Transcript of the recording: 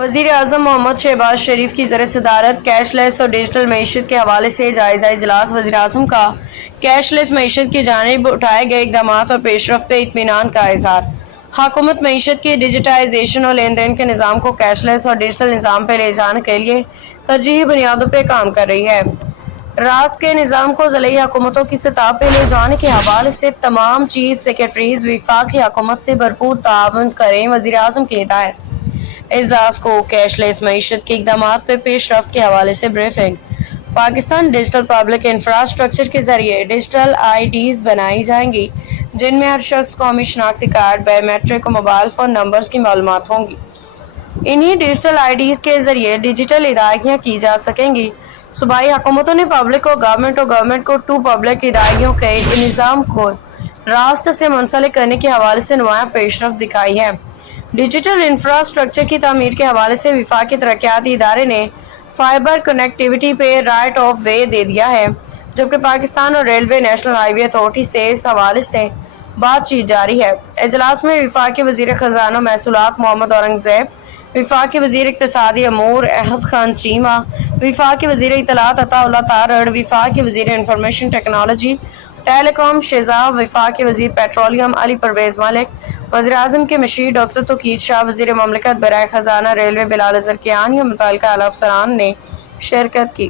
وزیر اعظم محمد شہباز شریف کی زیر صدارت کیش لیس اور ڈیجیٹل معیشت کے حوالے سے جائزہ اجلاس۔ وزیر اعظم کا کیش لیس معیشت کی جانب اٹھائے گئے اقدامات اور پیش رفت پہ اطمینان کا اظہار۔ حکومت معیشت کی ڈیجیٹائزیشن اور لین دین کے نظام کو کیش لیس اور ڈیجیٹل نظام پہ لے جانے کے لیے ترجیحی بنیادوں پہ کام کر رہی ہے۔ راست کے نظام کو ضلعی حکومتوں کی سطح پہ لے جانے کے حوالے سے تمام چیف سیکرٹریز وفاقی حکومت سے بھرپور تعاون کریں، وزیر اعظم کی ہدایت۔ اجلاس کو کیش لیس معیشت کے اقدامات پہ پیش رفت کے حوالے سے briefing. Pakistan digital public infrastructure کے ذریعے ڈیجیٹل آئی ڈیز بنائی جائیں گی، جن میں ہر شخص قومی شناختی کارڈ، بائیو میٹرک اور موبائل فون نمبرز کی معلومات ہوں گی۔ انہی ڈیجیٹل آئی ڈیز کے ذریعے ڈیجیٹل ادائیگیاں کی جا سکیں گی۔ صوبائی حکومتوں نے پبلک کو گورنمنٹ اور گورنمنٹ کو ٹو پبلک ادائیگیوں کے نظام کو راست سے منسلک کرنے کے حوالے سے نمایاں پیش رفت دکھائی ہے۔ ڈیجیٹل انفراسٹرکچر کی تعمیر کے حوالے سے وفاقی ترقیاتی ادارے نے فائبر کنیکٹیوٹی پہ رائٹ آف وے دے دیا ہے، جبکہ پاکستان اور ریلوے نیشنل ہائی وے اتھارٹی سے اس حوالے سے بات چیت جاری ہے۔ اجلاس میں وفاقی وزیر خزانہ و محصولات محمد اورنگزیب، وفاقی وزیر اقتصادی امور احمد خان چیمہ، وفاقی وزیر اطلاعات عطا اللہ تارڑ، وفاقی وزیر انفارمیشن ٹیکنالوجی ٹیلی کام شہزاد، وفاقی وزیر پیٹرولیم علی پرویز ملک، وزیر اعظم کے مشیر ڈاکٹر توقیر شاہ، وزیر مملکت برائے خزانہ ریلوے بلال اظہر کیانی اور متعلقہ اعلیٰ افسران نے شرکت کی۔